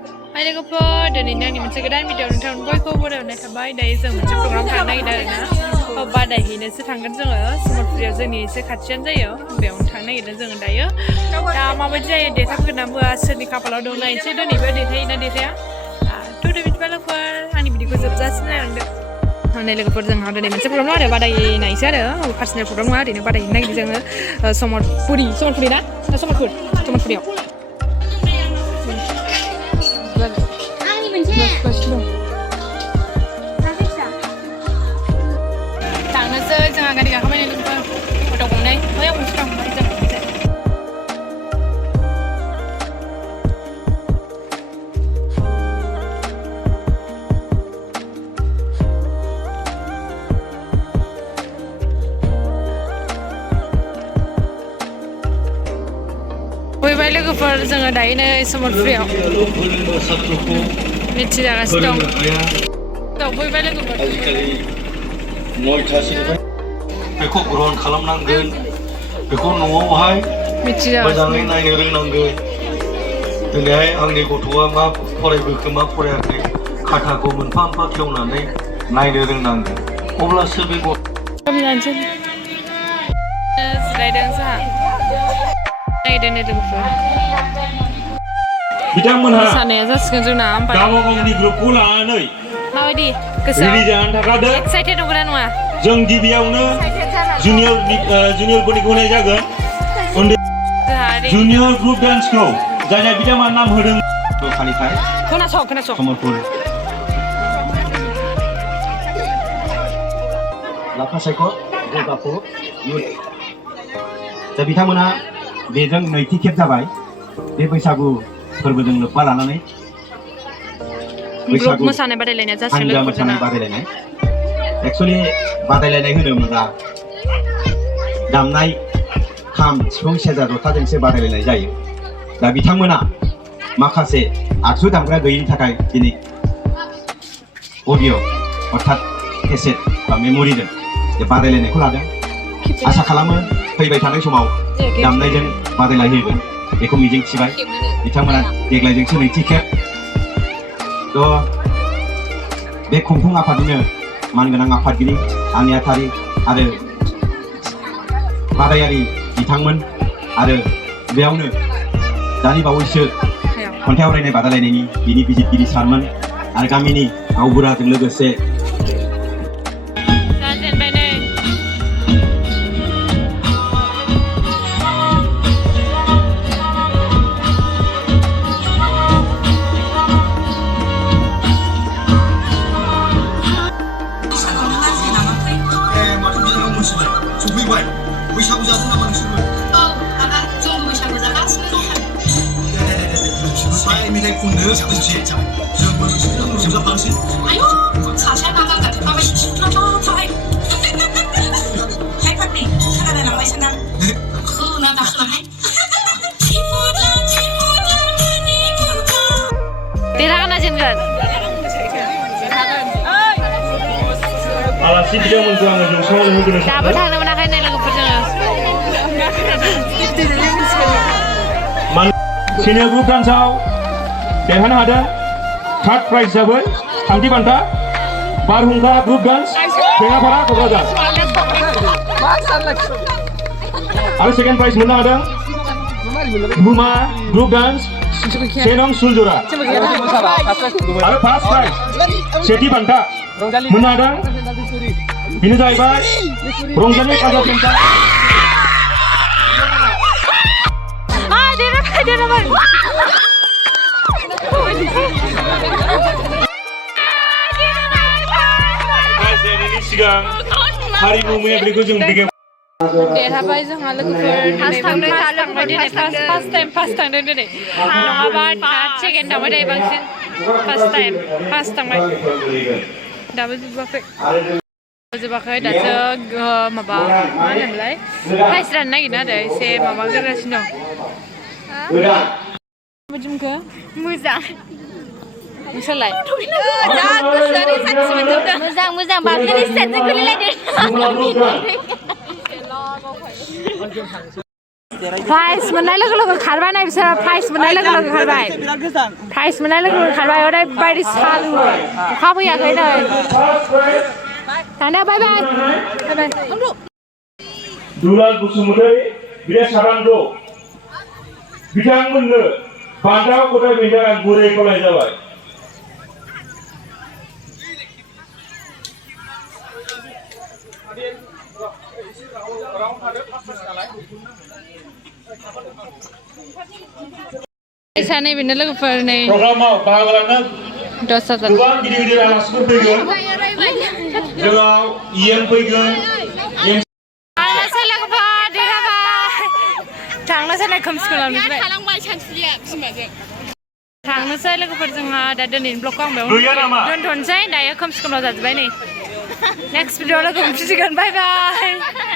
Hai लोगोफोर दिनैनो आंनि मोनसे गोदान भिडिअ नोंथांमोन बयखौबो बरायनाय थाबाय दायो जों मोनसे प्रग्राम थांनो नागिरदों आरोना बादायहैनोसो थांगोन जोङो समरफुरियाव जोंनि एसे खाथियानो जायो बेयावनो थांनो नागिरदों जोङो दायो दा माबायदि जायो देथा फैगोन ना फैया सोरनि खाफालाव दं नायनोसै दिनैबो देथायोना देथाया थ' बिदिबा लोगोफोर आंनि भिडिअखौ जोबजासिम नायलांदो नै लोगोफोर जोंहा दिनै मोनसे प्रग्राम आरो बादायनायसो आरो पार्सनेल प्रग्राम नङा ओरैनो बादायहैनो नागिरदों जोङो समरफुरि ना समरफुरियाव थांनोसै जोंहा गारि गाखोबाय नै लोगोफोर अट' गंनै बैयाव गंसे थांबाय जों फैबाय लोगोफोर जोङो दायो नै समरफुरियाव मिथिजागासिनो दं फैबाय लोगोफोर बेखौ ग्रहण खालामनांगोन बेखौ न'आवहाय मोजाङै नायनो रोंनांगोन दिनैहाय आंनि गथ'आ मा फरायबोखो मा फरायाखै खाथाखौ मोनफा मोनफा खेवनानै नायनो रोंनांगोन अब्लासो बे जिरायदों जोंहा नायदों नै लोगोफोर बिथांमोनहा मोसानाया जासिगोन जोंना ओमफ्राय गाव गावनि ग्रुपखौ लानानै माबायदि गोसोआव रेडि जानानै थाखादों एक्साइटेड नंगौना नङा जों गिबियावनो जुनियरफोरनिखौ होनाय जागोन उन्दै जुनियर ग्रुप डान्सखौ जाय बिथांमोना नाम होदों फालिथाय खोनासं समरफुर लाफा सायख' जौगाफु दा बिथांमोना बेजों नैथि खेब जाबाय बे बैसागु फोरबोजों लोब्बा लानानै बैसागु मोसानाय बादायलायनाय जासिगोन हानजा मोसानाय बादायलायनाय एक्चुअली बादायलायनाय होनोब्ला दामनाय खाम सिफुं सेरजा जथाजोंसो बादायलायनाय जायो दा बिथांमोना माखासे आगजु दामग्रा गैयिनि थाखाय दिनै अडिअ' अर्थात केसेट बा मेम'रिजों बादायलायनायखौ लादों आसा खालामो फैबाय थानाय समाव दामनायजों बादायलायहोगोन बेखौ मिजिंथिबाय बिथांमोना देग्लायजोंसो नैथि खेब थ' बे खुंफुं आफादनिनो मानगोनां आफादगिरि आनेआथारि आरो बादायारि बिथांमोन आरो बेयावनो दानि बावैसो खन्थाइ आवरायनाय बादायलायनायनि बिनि बिजिरगिरि सारमोन आरो गामिनि गावबुराजों लोगोसे सफैबाय बैसागु जादों नामा नोंसोरबो? औ आदा जोंबो बैसागु जागासिनो दं। साय मेथाइ खननो मोनसे जोंबो नोंसोरजों रंजाफानोसै। आयौ सासेया नागाल गाथोनबाबो सिख्लाथारहाय। हाय फाग्लि खोनालाय लांबायसो ना? खोना दाखोनाहाय। देरहागोन ना जेनगोन? आलासि बिथांमोनखौ आङो जौसाङाव होगोनो दाबो थांनो मोनाखै नै लोगोफोर जोङो सिनियर ग्रुप डान्सआव देरहानो हादों थार्ड प्राइज हिसाबै थामथि बान्था बारहुंखा ग्रुप डान्स टेङापारा क'क्राझार आरो सेकेन्ड प्राइज मोननो हादों बुमा ग्रुप डान्स से नं सुलजरा आरो फार्स्ट प्राइज सेथि बान्था मोननो हादों बेनो जाहैबाय रंजालि काजा पेन्टा सिगां हारिमु मैयारिखौ जों देरहाबाय जोंहा लोगोफोर फार्स्ट थांदों दिनै नङाबा थार्ड सेकेन्ड थांबाय थायो बांसिन फार्स्ट थांबाय दाबो जोबाखै दासो माबा मा होनोमोनलाय प्राइज राननो नागिरदों आरो एसे माबा गोरासिनो दं माबायदि मोनखो मोजां नोंसोरलाय मोजां बांसिन सेटजों खुलिलायदों प्राइज मोननाय लोगो लोगो खारबाय नै बिसोरो प्राइज मोननाय लोगो लोगो खारबाय प्राइज मोननाय लोगो लोगो खारबाय ओरैबायदि सालु अखा फैयाखै नै थांदो बाय बाय दुलाल बसुमतारी बिदा सारांगौ बिथांमोननो बान्था गथाय बेंजारा गुरै खावलाय जाबाय सानै बिनो लोगोफोर नै प्रग्रामाव बाहागो लानो 10,000 गोबां गिदिर गिदिर आलासिफोर फैगोन जोंनाव इएम फैगोन थांनोसै लोगोफोर देरहाबाय थांनोसै नै खोमसिखौ लांबाय थालांबाय सानसुलिया बिमाजों थांनोसै लोगोफोर जोंहा दा दिनैनि ब्लगखौ आं बेयाव दोनथ'नोसै दायो खोमसि खोमलाव जाजोब्बाय नै नेक्स्ट भिडिअ लोगो मोनफिनसिगोन बाय बाय